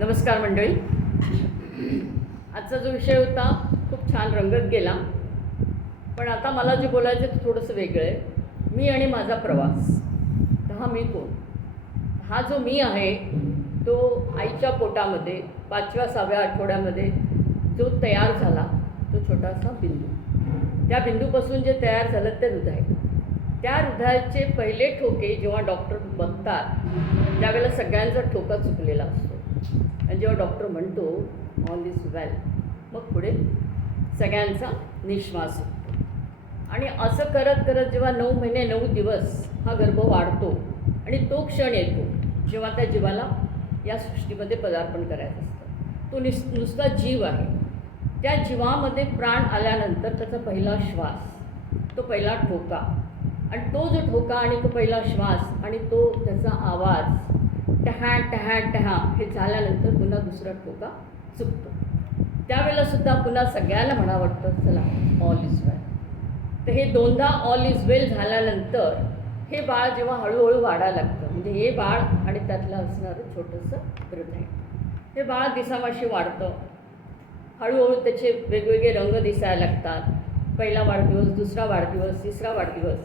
नमस्कार मंडळी. आजचा जो विषय होता खूप छान रंगत गेला, पण आता मला जे बोलायचं ते थोडंसं वेगळं आहे. मी आणि माझा प्रवास. तर हा मी कोण? हा जो मी आहे तो आईच्या पोटामध्ये 5व्या-6व्या आठवड्यामध्ये जो तयार झाला, तो छोटासा बिंदू. त्या बिंदूपासून जे तयार झालं ते हृदय. त्या हृदयाचे पहिले ठोके जेव्हा डॉक्टर बघतात त्यावेळेला सगळ्यांचा ठोका चुकलेला असतो. आणि जेव्हा डॉक्टर म्हणतो ऑल इज वेल, मग पुढे सगळ्यांचा निश्वास होतो. आणि असं करत करत जेव्हा 9 महिने 9 दिवस हा गर्भ वाढतो आणि तो क्षण येतो जेव्हा त्या जीवाला या सृष्टीमध्ये पदार्पण करायचं असतं. तो नुसता जीव आहे. त्या जीवामध्ये प्राण आल्यानंतर त्याचा पहिला श्वास, तो पहिला ठोका, आणि तो जो ठोका आणि तो पहिला श्वास आणि तो त्याचा आवाज टहा टहा टहा हे झाल्यानंतर पुन्हा दुसरा ठोका चुकतो. त्यावेळेलासुद्धा पुन्हा सगळ्यांना म्हणावं वाटतं चला ऑल इज वेल. तर हे दोनदा ऑल इज वेल झाल्यानंतर हे बाळ जेव्हा हळूहळू वाढायला लागतं, म्हणजे हे बाळ आणि त्यातलं असणारं छोटंसं हृदय, हे बाळ दिसामाशी वाढतं. हळूहळू त्याचे वेगवेगळे रंग दिसायला लागतात. पहिला वाढदिवस, दुसरा वाढदिवस, तिसरा वाढदिवस,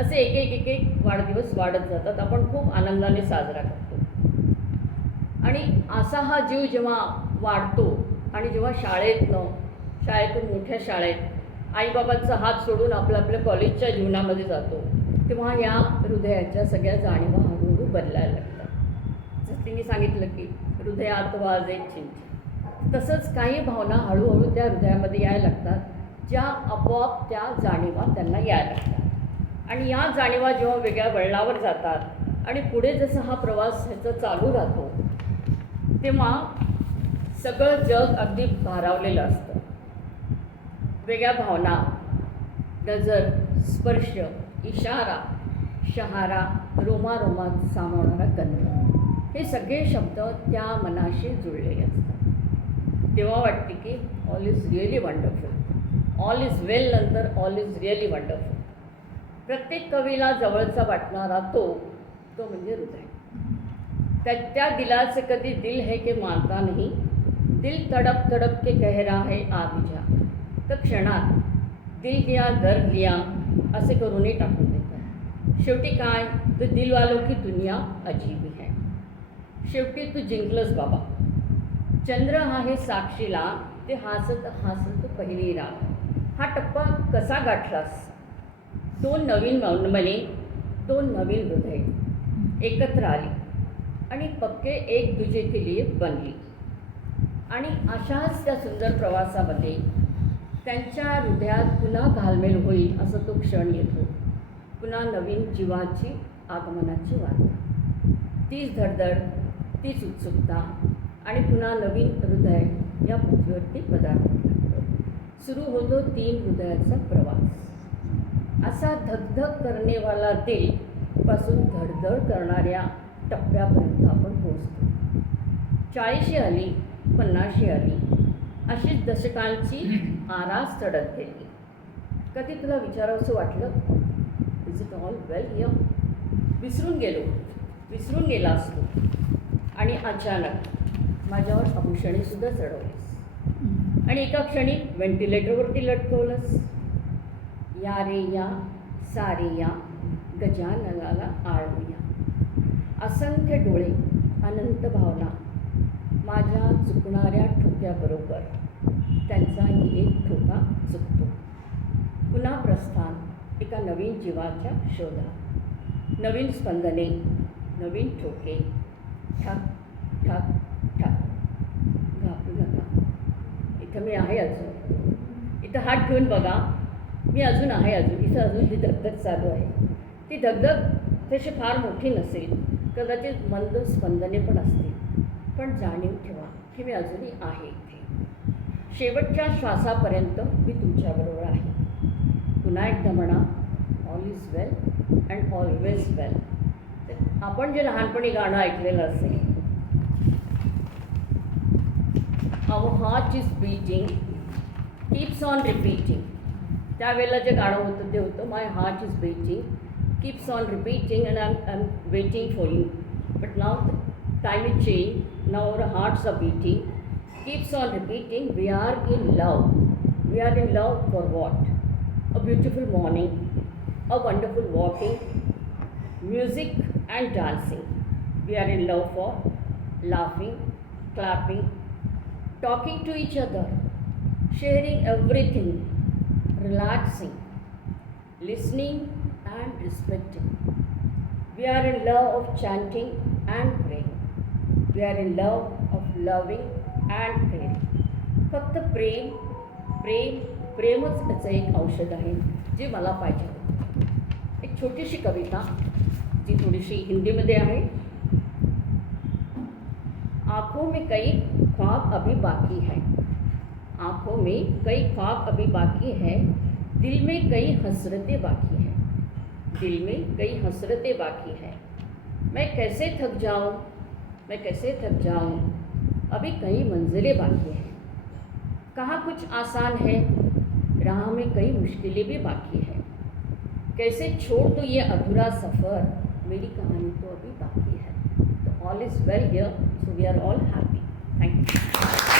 असे एक एक वाढदिवस वाढत जातात. आपण खूप आनंदाने साजरा करतो. आणि असा हा जीव जेव्हा वाढतो आणि जेव्हा शाळेतून मोठ्या शाळेत आईबाबांचा हात सोडून आपल्या कॉलेजच्या जीवनामध्ये जातो, तेव्हा या हृदयाच्या सगळ्या जाणीवा हळूहळू बदलायला लागतात. जसं तिने सांगितलं की हृदयात वाजे चिंच, तसंच काही भावना हळूहळू त्या हृदयामध्ये यायला लागतात, ज्या आपोआप त्या जाणीवा त्यांना यायला लागतात. आणि या जाणीवा जेव्हा वेगळ्या वळणावर जातात आणि पुढे जसं हा प्रवास ह्याचा चालू राहतो, तेव्हा सगळं जग अगदी भारावलेलं असतं. वेगळ्या भावना, नजर, स्पर्श, इशारा, शहारा, रोमारोमात सामावणारा गंध, हे सगळे शब्द त्या मनाशी जुळलेले असतात. तेव्हा वाटते की all is really wonderful. All is well नंतर ऑल इज रिअली वंडरफुल. प्रत्येक कवीला जवळचा वाटणारा तो म्हणजे हृदय. त्या दिलाचे कधी दिल है के मानता नहीं, दिल तड़प तड़प के कह रहा है आ भी जा. तर क्षणात दिल दिया दर्द लिया असे करूनही टाकून देतात. शेवटी काय, तर दिलवालों की दुनिया अजीबी है. शेवटी तू जिंकलंस बाबा. चंद्र आहे साक्षीला, ते हसत हसत पहिली रात. हा टप्पा कसा गाठलास? 2 नवीन मने, 2 नवीन हृदय एकत्र आली आणि पक्के एक दुजे के लिए बनली. आणि अशाच त्या सुंदर प्रवासामध्ये त्यांच्या हृदयात पुन्हा घालमेल होईल असं तो क्षण येतो. पुन्हा नवीन जीवाची आगमनाची वार्ता, तीच धडधड, तीच उत्सुकता, आणि पुन्हा नवीन हृदय या पृथ्वीवरती पदार्पण करतो. सुरू होतो 3 हृदयाचा प्रवास. असा धगधग करणेवाला दिल पासून धडधड करणाऱ्या टप्प्यापर्यंत आपण पोहोचतो. 40शी आली, 50शी आली, अशीच दशकांची आरास चढत गेली. कधी तुला विचारावंसं वाटलं is it all well here? विसरून गेला असतो. आणि अचानक माझ्यावर आभूषणेसुद्धा चढवलीस आणि एका क्षणी व्हेंटिलेटरवरती लटकवलंस. या रे या, सारे या, गजाननाला आळूया. असंख्य डोळे, अनंत भावना, माझ्या चुकणाऱ्या ठोक्याबरोबर त्यांचाही एक ठोका चुकतो. पुन्हा प्रस्थान एका नवीन जीवाच्या शोधात. नवीन स्पंदने, नवीन ठोके, ठक ठक ठक. घाबरू नका, इथं मी आहे अजून. इथं हात ठेवून बघा, मी अजून आहे. इथं अजून ती धगधग चालू आहे. ती धगधग तशी फार मोठी नसेल, कदाचित मंद स्पंदने पण असतील, पण जाणीव ठेवा की मी अजूनही आहे इथे. शेवटच्या श्वासापर्यंत मी तुमच्याबरोबर आहे. पुन्हा एकदा म्हणा all is well and always well. आपण जे लहानपणी गाणं ऐकलेलं असेल, our heart is beating keeps on repeating, त्यावेळेला जे गाणं होतं ते होतं my heart is beating keeps on repeating and I'm waiting for you. But now the time is changed. now our hearts are beating, keeps on repeating, we are in love. We are in love for what? A beautiful morning, a wonderful walking, music and dancing. We are in love for laughing, clapping, talking to each other, sharing everything, relaxing, listening and respecting. We are in love of chanting and praying. We are in love of loving and caring. फक्त प्रेम प्रेम प्रेमच याचं एक औषध आहे जे मला पाहिजे होतं. एक छोटीशी कविता जी थोडीशी हिंदीमध्ये आहे. आँखों में कई ख्वाब अभी बाकी है, आँखों में कई ख्वाब अभी बाकी है, दिल में कई हसरतें बाकी है, दिल में कई हसरतें बाकी है. मैं कैसे थक जाऊं, मैं कैसे थक जाऊं, अभी कई मंजिलें बाकी हैं. कहाँ कुछ आसान है, राह में कई मुश्किलें भी बाकी है. कैसे छोड़ दूँ ये अधूरा सफ़र, मेरी कहानी तो अभी बाकी है. तो all is well here, so we are all happy. Thank you.